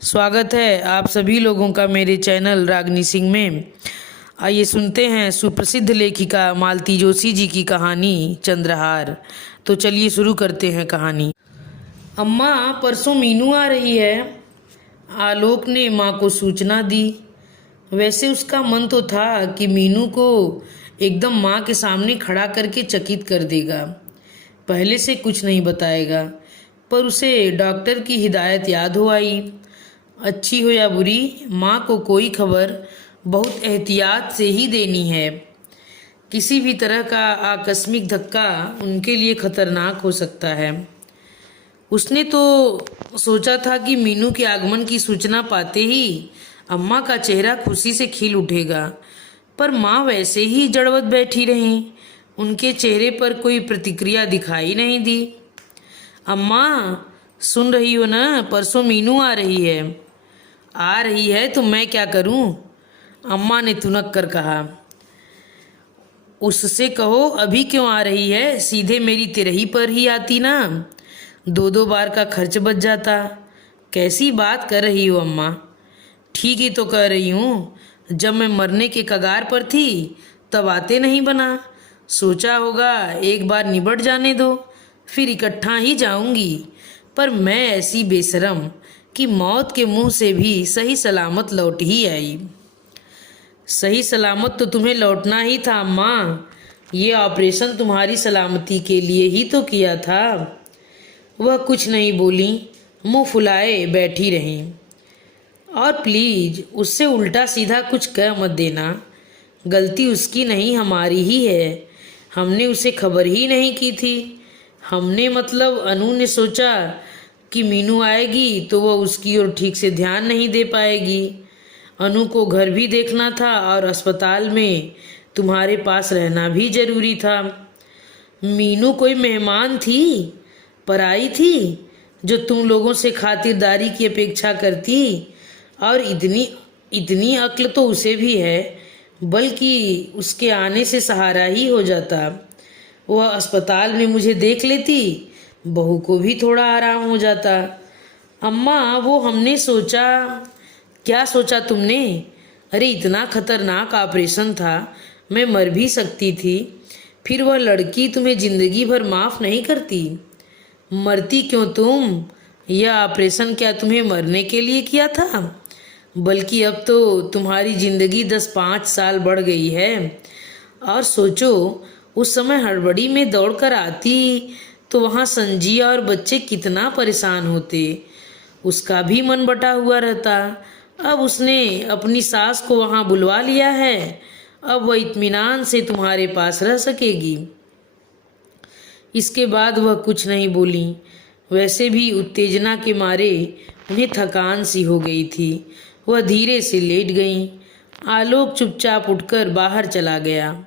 स्वागत है आप सभी लोगों का मेरे चैनल रागनी सिंह में। आइए सुनते हैं सुप्रसिद्ध लेखिका मालती जोशी जी की कहानी चंद्रहार। तो चलिए शुरू करते हैं कहानी। अम्मा, परसों मीनू आ रही है। आलोक ने माँ को सूचना दी। वैसे उसका मन तो था कि मीनू को एकदम माँ के सामने खड़ा करके चकित कर देगा, पहले से कुछ नहीं बताएगा, पर उसे डॉक्टर की हिदायत याद हो आई। अच्छी हो या बुरी, माँ को कोई खबर बहुत एहतियात से ही देनी है। किसी भी तरह का आकस्मिक धक्का उनके लिए खतरनाक हो सकता है। उसने तो सोचा था कि मीनू के आगमन की सूचना पाते ही अम्मा का चेहरा खुशी से खिल उठेगा, पर माँ वैसे ही जड़वत बैठी रहीं। उनके चेहरे पर कोई प्रतिक्रिया दिखाई नहीं दी। अम्मा, सुन रही हो ना, परसों मीनू आ रही है। आ रही है तो मैं क्या करूं? अम्मा ने तुनक कर कहा। उससे कहो अभी क्यों आ रही है, सीधे मेरी तिरही पर ही आती ना, दो दो बार का खर्च बच जाता। कैसी बात कर रही हो अम्मा? ठीक ही तो कह रही हूँ। जब मैं मरने के कगार पर थी तब आते नहीं बना। सोचा होगा एक बार निबट जाने दो, फिर इकट्ठा ही जाऊंगी। पर मैं ऐसी बेशरम कि मौत के मुंह से भी सही सलामत लौट ही आई। सही सलामत तो तुम्हें लौटना ही था अम्मा। ये ऑपरेशन तुम्हारी सलामती के लिए ही तो किया था। वह कुछ नहीं बोली, मुंह फुलाए बैठी रहीं। और प्लीज उससे उल्टा सीधा कुछ कह मत देना। गलती उसकी नहीं, हमारी ही है। हमने उसे खबर ही नहीं की थी। हमने मतलब अनु ने सोचा कि मीनू आएगी तो वह उसकी ओर ठीक से ध्यान नहीं दे पाएगी। अनु को घर भी देखना था और अस्पताल में तुम्हारे पास रहना भी जरूरी था। मीनू कोई मेहमान थी, पराई थी, जो तुम लोगों से खातिरदारी की अपेक्षा करती? और इतनी इतनी अक्ल तो उसे भी है, बल्कि उसके आने से सहारा ही हो जाता। वह अस्पताल में मुझे देख लेती, बहू को भी थोड़ा आराम हो जाता। अम्मा, वो हमने सोचा। क्या सोचा तुमने? अरे इतना खतरनाक ऑपरेशन था, मैं मर भी सकती थी। फिर वह लड़की तुम्हें जिंदगी भर माफ नहीं करती। मरती क्यों तुम? यह ऑपरेशन क्या तुम्हें मरने के लिए किया था? बल्कि अब तो तुम्हारी जिंदगी 10-5 साल बढ़ गई है। और सोचो, उस समय हड़बड़ी में दौड़कर आती तो वहाँ संजिया और बच्चे कितना परेशान होते। उसका भी मन बटा हुआ रहता। अब उसने अपनी सास को वहाँ बुलवा लिया है, अब वह इत्मीनान से तुम्हारे पास रह सकेगी। इसके बाद वह कुछ नहीं बोली। वैसे भी उत्तेजना के मारे उन्हें थकान सी हो गई थी। वह धीरे से लेट गईं। आलोक चुपचाप उठकर बाहर चला गया।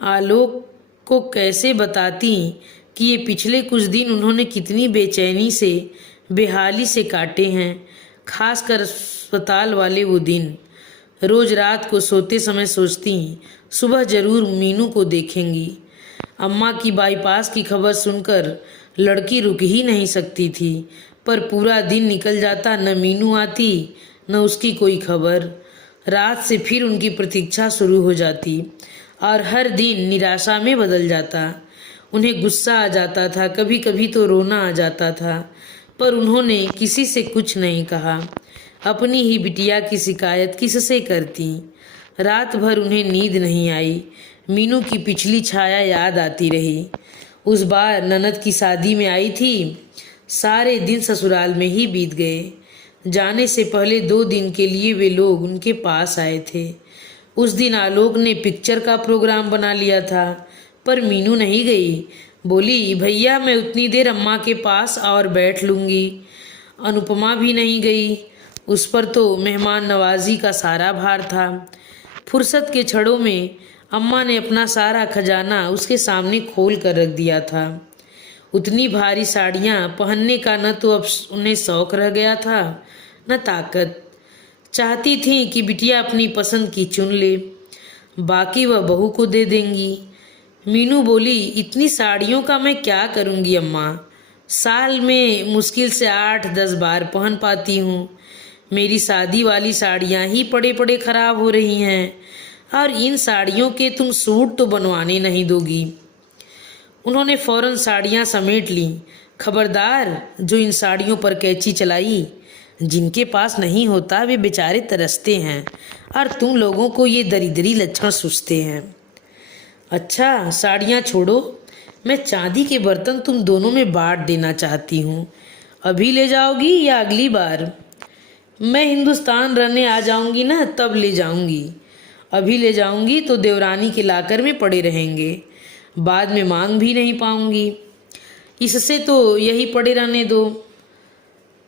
आलोक को कैसे बताती कि ये पिछले कुछ दिन उन्होंने कितनी बेचैनी से, बेहाली से काटे हैं। खासकर अस्पताल वाले वो दिन। रोज रात को सोते समय सोचती, सुबह जरूर मीनू को देखेंगी। अम्मा की बाईपास की खबर सुनकर लड़की रुक ही नहीं सकती थी, पर पूरा दिन निकल जाता, न मीनू आती न उसकी कोई खबर। रात से फिर उनकी प्रतीक्षा शुरू हो जाती और हर दिन निराशा में बदल जाता। उन्हें गुस्सा आ जाता था, कभी कभी तो रोना आ जाता था, पर उन्होंने किसी से कुछ नहीं कहा। अपनी ही बिटिया की शिकायत किससे करती? रात भर उन्हें नींद नहीं आई। मीनू की पिछली छाया याद आती रही। उस बार ननद की शादी में आई थी, सारे दिन ससुराल में ही बीत गए। जाने से पहले 2 दिन के लिए वे लोग उनके पास आए थे। उस दिन आलोक ने पिक्चर का प्रोग्राम बना लिया था, पर मीनू नहीं गई। बोली, भैया मैं उतनी देर अम्मा के पास और बैठ लूँगी। अनुपमा भी नहीं गई। उस पर तो मेहमान नवाजी का सारा भार था। फुर्सत के क्षणों में अम्मा ने अपना सारा खजाना उसके सामने खोल कर रख दिया था। उतनी भारी साड़ियाँ पहनने का न तो अब उन्हें शौक रह गया था, न ताकत। चाहती थी कि बिटिया अपनी पसंद की चुन ले, बाकी वह बहू को दे देंगी। मीनू बोली, इतनी साड़ियों का मैं क्या करूँगी अम्मा? साल में मुश्किल से 8-10 बार पहन पाती हूँ। मेरी शादी वाली साड़ियाँ ही पड़े पड़े खराब हो रही हैं और इन साड़ियों के तुम सूट तो बनवाने नहीं दोगी। उन्होंने फौरन साड़ियाँ समेट लीं। खबरदार जो इन साड़ियों पर कैंची चलाई। जिनके पास नहीं होता वे बेचारे तरसते हैं और तुम लोगों को ये दरिद्री लक्षण सूझते हैं। अच्छा साड़ियाँ छोड़ो, मैं चांदी के बर्तन तुम दोनों में बांट देना चाहती हूँ। अभी ले जाओगी या अगली बार? मैं हिंदुस्तान रहने आ जाऊँगी ना, तब ले जाऊँगी। अभी ले जाऊँगी तो देवरानी के लाकर में पड़े रहेंगे, बाद में मांग भी नहीं पाऊँगी। इससे तो यही पड़े रहने दो।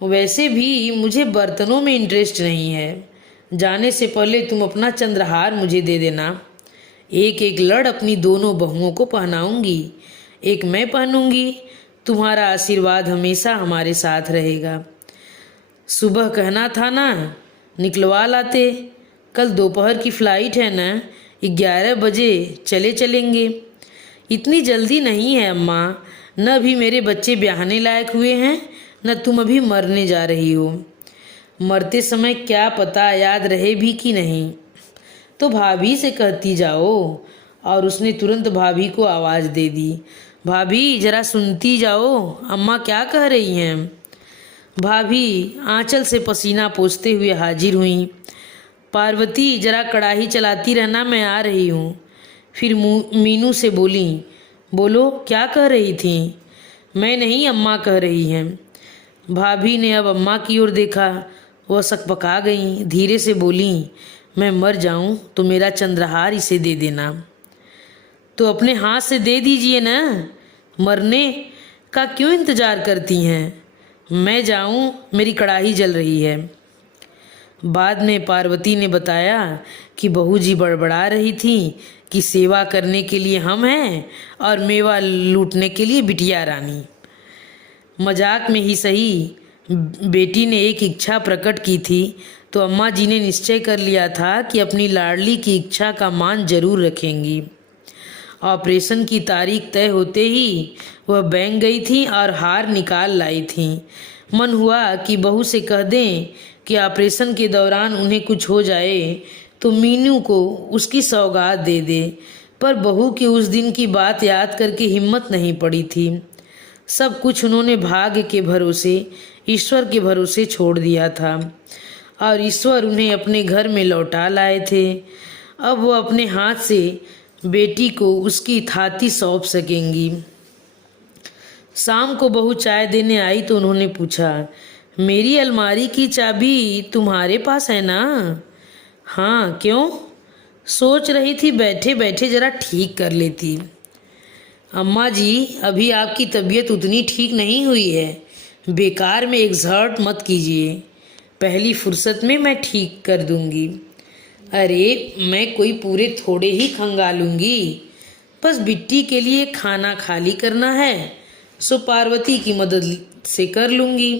वैसे भी मुझे बर्तनों में इंटरेस्ट नहीं है। जाने से पहले तुम अपना चंद्रहार मुझे दे देना। एक एक लड़ अपनी दोनों बहुओं को पहनाऊंगी, एक मैं पहनूंगी। तुम्हारा आशीर्वाद हमेशा हमारे साथ रहेगा। सुबह कहना था ना, निकलवा लाते। कल दोपहर की फ्लाइट है ना, 11 बजे चलेंगे। इतनी जल्दी नहीं है अम्मा, न भी मेरे बच्चे ब्याहने लायक हुए हैं, न तुम अभी मरने जा रही हो। मरते समय क्या पता याद रहे भी कि नहीं, तो भाभी से कहती जाओ। और उसने तुरंत भाभी को आवाज़ दे दी, भाभी जरा सुनती जाओ, अम्मा क्या कह रही हैं। भाभी आंचल से पसीना पोंछते हुए हाजिर हुई। पार्वती जरा कढ़ाई चलाती रहना, मैं आ रही हूँ। फिर मीनू से बोली, बोलो क्या कह रही थी। मैं नहीं, अम्मा कह रही हैं। भाभी ने अब अम्मा की ओर देखा। वह सकपका गईं, धीरे से बोली, मैं मर जाऊं तो मेरा चंद्रहार इसे दे देना। तो अपने हाथ से दे दीजिए ना, मरने का क्यों इंतजार करती हैं। मैं जाऊं, मेरी कढ़ाई जल रही है। बाद में पार्वती ने बताया कि बहू जी बड़बड़ा रही थी कि सेवा करने के लिए हम हैं और मेवा लूटने के लिए बिटिया रानी। मजाक में ही सही, बेटी ने एक इच्छा प्रकट की थी तो अम्मा जी ने निश्चय कर लिया था कि अपनी लाडली की इच्छा का मान जरूर रखेंगी। ऑपरेशन की तारीख तय होते ही वह बैंक गई थी और हार निकाल लाई थी। मन हुआ कि बहू से कह दें कि ऑपरेशन के दौरान उन्हें कुछ हो जाए तो मीनू को उसकी सौगात दे दे, पर बहू की उस दिन की बात याद करके हिम्मत नहीं पड़ी थी। सब कुछ उन्होंने भाग्य के भरोसे, ईश्वर के भरोसे छोड़ दिया था और ईश्वर उन्हें अपने घर में लौटा लाए थे। अब वो अपने हाथ से बेटी को उसकी थाती सौंप सकेंगी। शाम को बहू चाय देने आई तो उन्होंने पूछा, मेरी अलमारी की चाबी तुम्हारे पास है ना। हाँ, क्यों? सोच रही थी बैठे बैठे जरा ठीक कर लेती। अम्मा जी, अभी आपकी तबीयत उतनी ठीक नहीं हुई है, बेकार में एक्सर्ट मत कीजिए, पहली फुर्सत में मैं ठीक कर दूंगी। अरे मैं कोई पूरे थोड़े ही खंगालूंगी, बस बिट्टी के लिए खाना खाली करना है, सो पार्वती की मदद से कर लूंगी।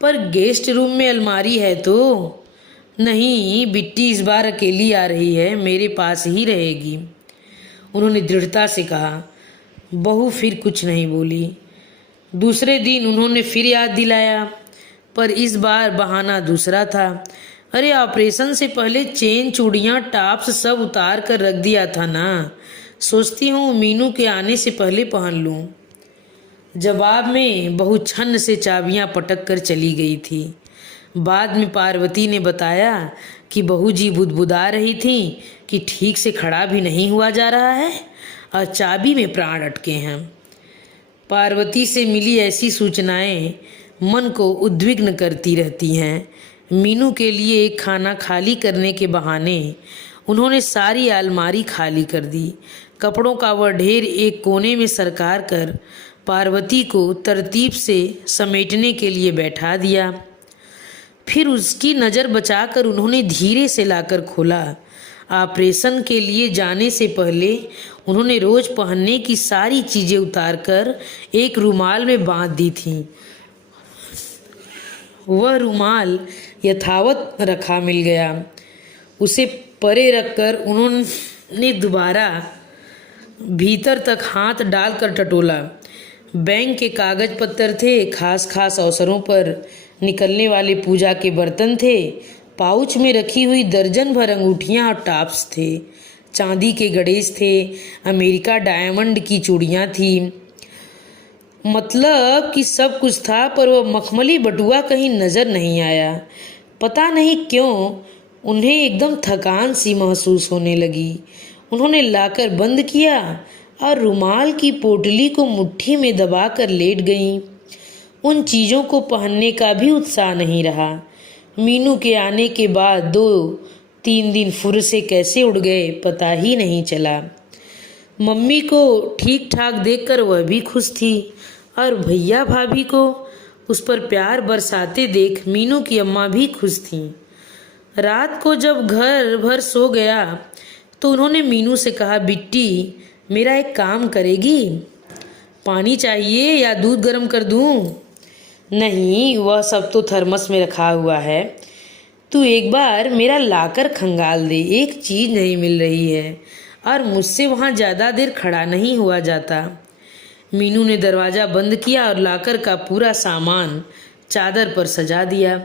पर गेस्ट रूम में अलमारी है तो? नहीं, बिट्टी इस बार अकेली आ रही है, मेरे पास ही रहेगी, उन्होंने दृढ़ता से कहा। बहू फिर कुछ नहीं बोली। दूसरे दिन उन्होंने फिर याद दिलाया, पर इस बार बहाना दूसरा था। अरे ऑपरेशन से पहले चेन, चूड़ियाँ, टाप्स सब उतार कर रख दिया था ना, सोचती हूँ मीनू के आने से पहले पहन लूँ। जवाब में बहू छन्न से चाबियाँ पटक कर चली गई थी। बाद में पार्वती ने बताया कि बहू जी बुदबुदा रही थी कि ठीक से खड़ा भी नहीं हुआ जा रहा है और चाबी में प्राण अटके हैं। पार्वती से मिली ऐसी सूचनाएं मन को उद्विग्न करती रहती हैं। मीनू के लिए खाना खाली करने के बहाने उन्होंने सारी अलमारी खाली कर दी। कपड़ों का वह ढेर एक कोने में सरकार कर पार्वती को तरतीब से समेटने के लिए बैठा दिया। फिर उसकी नज़र बचाकर उन्होंने धीरे से लाकर खोला। ऑपरेशन के लिए जाने से पहले उन्होंने रोज़ पहनने की सारी चीज़ें उतारकर एक रुमाल में बांध दी थीं। वह रुमाल यथावत रखा मिल गया। उसे परे रखकर उन्होंने दोबारा भीतर तक हाथ डालकर टटोला। बैंक के कागज पत्तर थे, खास खास अवसरों पर निकलने वाले पूजा के बर्तन थे, पाउच में रखी हुई दर्जन भर अंगूठियाँ और टॉप्स थे, चांदी के गणेश थे, अमेरिका डायमंड की चूड़ियाँ थी। मतलब कि सब कुछ था, पर वह मखमली बटुआ कहीं नज़र नहीं आया। पता नहीं क्यों उन्हें एकदम थकान सी महसूस होने लगी। उन्होंने लाकर बंद किया और रुमाल की पोटली को मुट्ठी में दबाकर लेट गईं। उन चीज़ों को पहनने का भी उत्साह नहीं रहा। मीनू के आने के बाद 2-3 दिन फुर से कैसे उड़ गए पता ही नहीं चला। मम्मी को ठीक ठाक देखकर वह भी खुश थी और भैया भाभी को उस पर प्यार बरसाते देख मीनू की अम्मा भी खुश थीं। रात को जब घर भर सो गया तो उन्होंने मीनू से कहा, बिट्टी मेरा एक काम करेगी? पानी चाहिए या दूध गर्म कर दूं? नहीं, वह सब तो थर्मस में रखा हुआ है। तू एक बार मेरा लाकर खंगाल दे, एक चीज़ नहीं मिल रही है और मुझसे वहाँ ज़्यादा देर खड़ा नहीं हुआ जाता। मीनू ने दरवाज़ा बंद किया और लाकर का पूरा सामान चादर पर सजा दिया।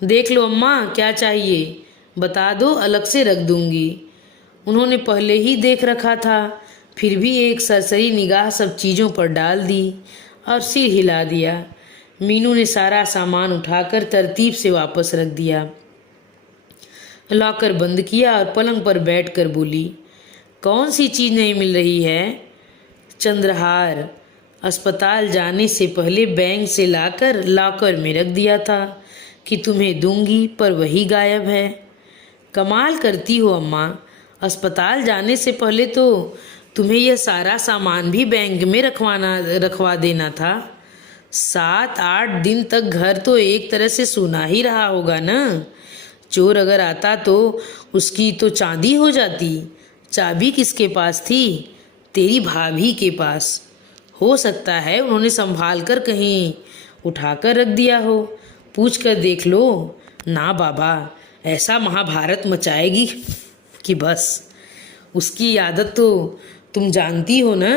देख लो अम्मा, क्या चाहिए बता दो, अलग से रख दूंगी। उन्होंने पहले ही देख रखा था, फिर भी एक सरसरी निगाह सब चीज़ों पर डाल दी और सिर हिला दिया। मीनू ने सारा सामान उठाकर तरतीब से वापस रख दिया, लॉकर बंद किया और पलंग पर बैठकर बोली, कौन सी चीज़ नहीं मिल रही है? चंद्रहार अस्पताल जाने से पहले बैंक से लाकर लॉकर में रख दिया था कि तुम्हें दूंगी, पर वही गायब है। कमाल करती हो अम्मा, अस्पताल जाने से पहले तो तुम्हें यह सारा सामान भी बैंक में रखवा देना था। 7-8 दिन तक घर तो एक तरह से सूना ही रहा होगा ना। चोर अगर आता तो उसकी तो चांदी हो जाती। चाबी किसके पास थी? तेरी भाभी के पास। हो सकता है उन्होंने संभाल कर कहीं उठाकर रख दिया हो, पूछ कर देख लो। ना बाबा, ऐसा महाभारत मचाएगी कि बस। उसकी आदत तो तुम जानती हो ना।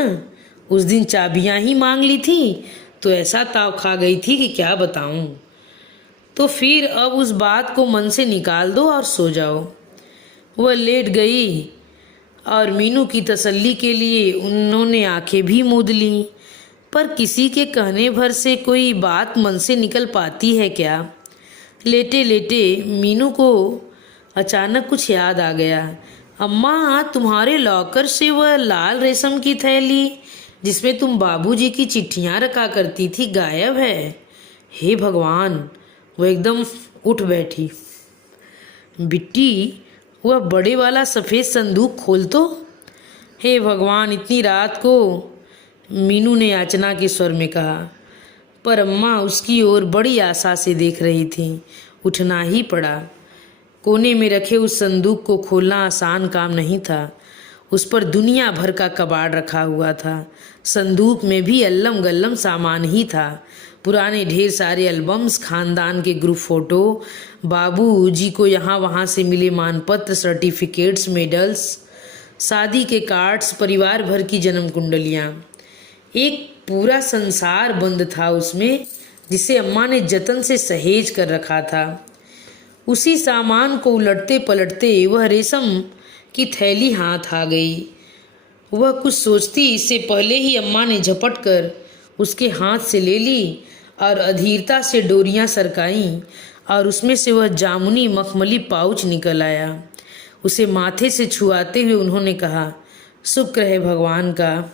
उस दिन चाबियां ही मांग ली थी तो ऐसा ताव खा गई थी कि क्या बताऊं। तो फिर अब उस बात को मन से निकाल दो और सो जाओ। वह लेट गई और मीनू की तसल्ली के लिए उन्होंने आंखें भी मूंद लीं, पर किसी के कहने भर से कोई बात मन से निकल पाती है क्या। लेटे लेटे मीनू को अचानक कुछ याद आ गया। अम्मा, तुम्हारे लॉकर से वह लाल रेशम की थैली जिसमें तुम बाबूजी की चिट्ठियाँ रखा करती थी गायब है। हे भगवान, वह एकदम उठ बैठी। बिट्टी, वह बड़े वाला सफ़ेद संदूक खोल तो। हे भगवान, इतनी रात को, मीनू ने याचना के स्वर में कहा। पर अम्मा उसकी ओर बड़ी आशा से देख रही थी। उठना ही पड़ा। कोने में रखे उस संदूक को खोलना आसान काम नहीं था। उस पर दुनिया भर का कबाड़ रखा हुआ था। संदूक में भी अल्लम गल्लम सामान ही था। पुराने ढेर सारे एल्बम्स, खानदान के ग्रुप फोटो, बाबूजी को यहाँ वहाँ से मिले मानपत्र, सर्टिफिकेट्स, मेडल्स, शादी के कार्ड्स, परिवार भर की जन्म कुंडलियाँ। एक पूरा संसार बंद था उसमें, जिसे अम्मा ने जतन से सहेज कर रखा था। उसी सामान को उलटते पलटते वह रेशम की थैली हाथ आ गई। वह कुछ सोचती इससे पहले ही अम्मा ने झपट कर उसके हाथ से ले ली और अधीरता से डोरियां सरकाईं और उसमें से वह जामुनी मखमली पाउच निकल आया। उसे माथे से छुआते हुए उन्होंने कहा, शुक्र है भगवान का,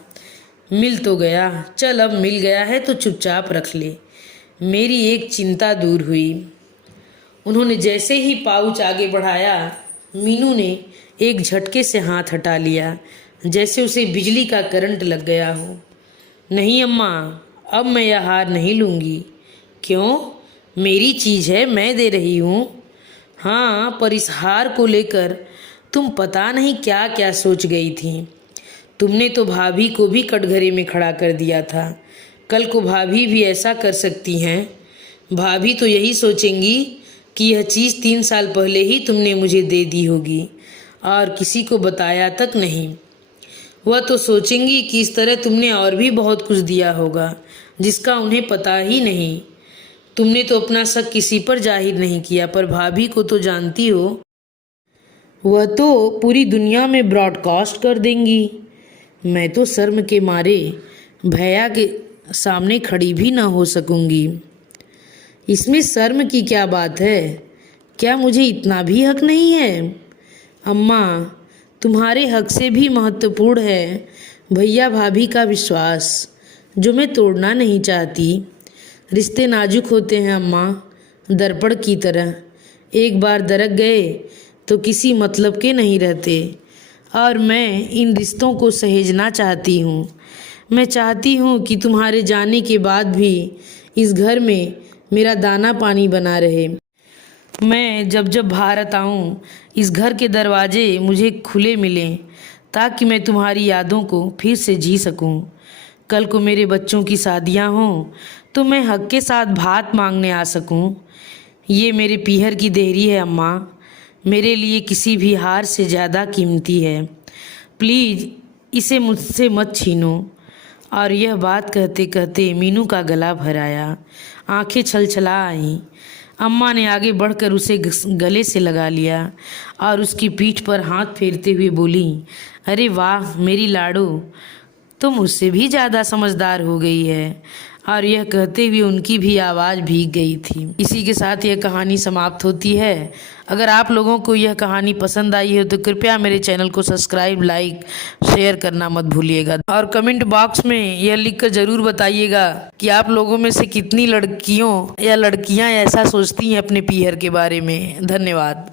मिल तो गया। चल, अब मिल गया है तो चुपचाप रख ले। मेरी एक चिंता दूर हुई। उन्होंने जैसे ही पाउच आगे बढ़ाया, मीनू ने एक झटके से हाथ हटा लिया, जैसे उसे बिजली का करंट लग गया हो। नहीं अम्मा, अब मैं यह हार नहीं लूँगी। क्यों? मेरी चीज़ है, मैं दे रही हूँ। हाँ, पर इस हार को लेकर तुम पता नहीं क्या क्या सोच गई थी। तुमने तो भाभी को भी कटघरे में खड़ा कर दिया था। कल को भाभी भी ऐसा कर सकती हैं। भाभी तो यही सोचेंगी कि यह चीज़ 3 साल पहले ही तुमने मुझे दे दी होगी और किसी को बताया तक नहीं। वह तो सोचेंगी कि इस तरह तुमने और भी बहुत कुछ दिया होगा जिसका उन्हें पता ही नहीं। तुमने तो अपना शक किसी पर जाहिर नहीं किया, पर भाभी को तो जानती हो, वह तो पूरी दुनिया में ब्रॉडकास्ट कर देंगी। मैं तो शर्म के मारे भैया के सामने खड़ी भी ना हो सकूंगी। इसमें शर्म की क्या बात है? क्या मुझे इतना भी हक नहीं है? अम्मा, तुम्हारे हक से भी महत्वपूर्ण है भैया भाभी का विश्वास, जो मैं तोड़ना नहीं चाहती। रिश्ते नाजुक होते हैं अम्मा, दर्पण की तरह। एक बार दरक गए तो किसी मतलब के नहीं रहते, और मैं इन रिश्तों को सहेजना चाहती हूँ। मैं चाहती हूँ कि तुम्हारे जाने के बाद भी इस घर में मेरा दाना पानी बना रहे। मैं जब जब भारत आऊँ, इस घर के दरवाजे मुझे खुले मिलें, ताकि मैं तुम्हारी यादों को फिर से जी सकूं। कल को मेरे बच्चों की शादियां हों तो मैं हक के साथ भात मांगने आ सकूं। ये मेरे पीहर की देहरी है अम्मा, मेरे लिए किसी भी हार से ज़्यादा कीमती है। प्लीज़ इसे मुझसे मत छीनो। और यह बात कहते कहते मीनू का गला भर आया, आंखें छलछला आईं। अम्मा ने आगे बढ़कर उसे गले से लगा लिया और उसकी पीठ पर हाथ फेरते हुए बोली, अरे वाह मेरी लाडो, तो मुझसे भी ज़्यादा समझदार हो गई है। और यह कहते हुए उनकी भी आवाज़ भीग गई थी। इसी के साथ यह कहानी समाप्त होती है। अगर आप लोगों को यह कहानी पसंद आई हो तो कृपया मेरे चैनल को सब्सक्राइब, लाइक, शेयर करना मत भूलिएगा। और कमेंट बॉक्स में यह लिखकर ज़रूर बताइएगा कि आप लोगों में से कितनी लड़कियों या लड़कियां ऐसा सोचती हैं अपने पीहर के बारे में। धन्यवाद।